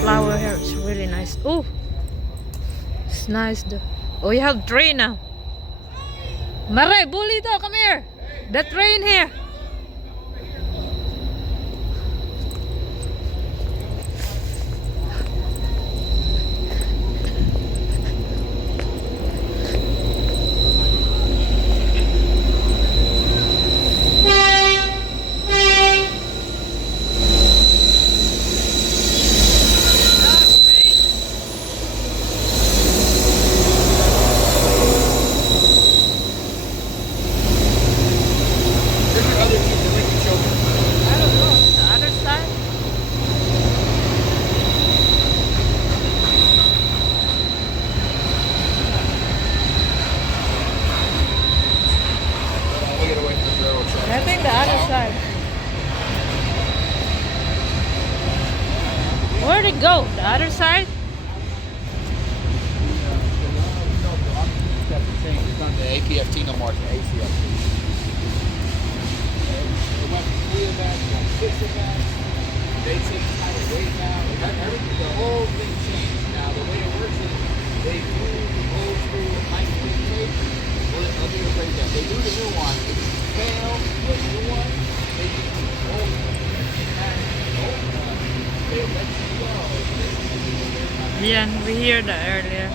flower here is really nice. Oh, it's nice. Oh, you have train now. Maray, Bulito, come here. The train here. There's your other team, the Lincoln Children. I don't know. The other side. We'll get away from the railroad track. I think the other side. Where'd it go? The other side? It's not the APFT no more, it's the ACFT. It went wheel back, it went fixer back. They changed how they weigh now. Everything, the whole thing changed. Now the way it works is they do the old school high speed tape. Well, let me rephrase that. They do the new one. If you fail the new one, they use the old one. And the old one, they let you go. Yeah, we hear that earlier.